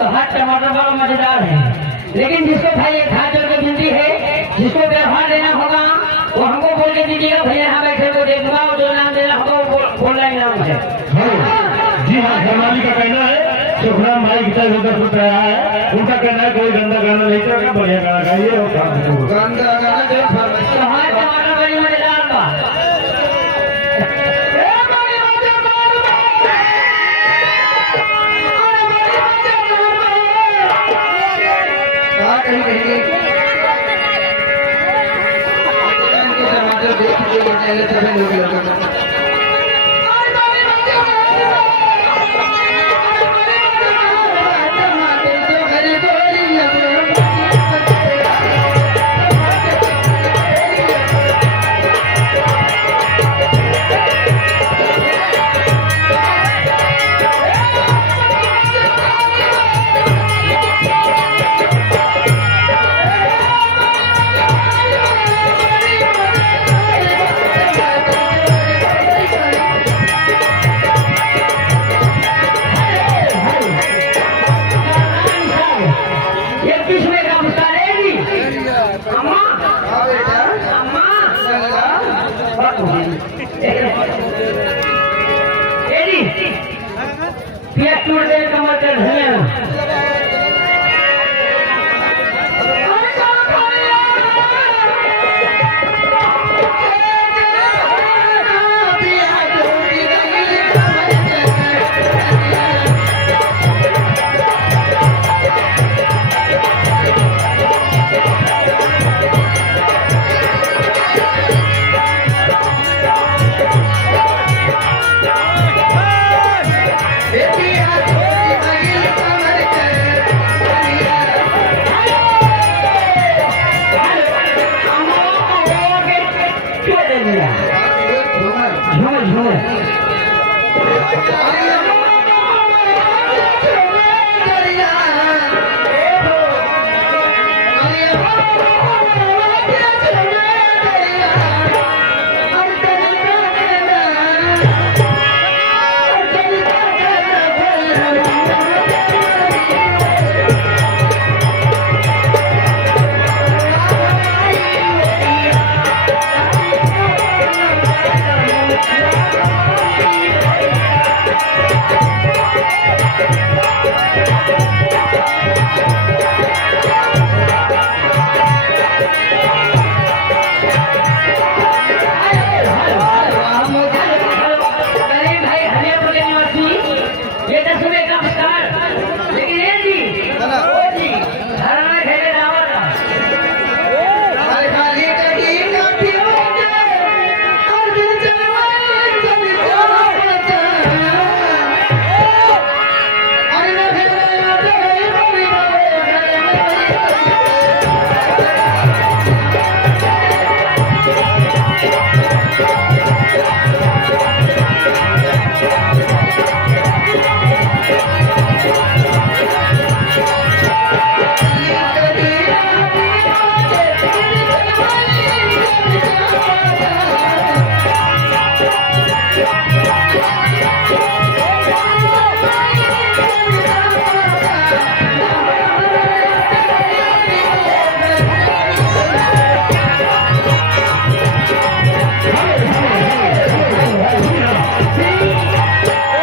तो हर टमाटर बड़ा मजेदार है, लेकिन जिसको भाई एक हाथ जोड़ के विनती है, जिसको व्यवहार देना होगा वो हमको बोल के दीजिएगा। भैया यहाँ बैठे को देखूंगा, जो नाम देना होगा वो बोलना ही नाम है। जी हाँ, धर्माली का कहना है सुखराम भाई की तरफ होकर सुन रहा है, उनका कहना है कोई गंदा गाना नहीं चलेगा, बढ़िया गाना गाइए और गंदा गाना जो हर टमाटर बड़ी मजेदार बा। अम्मा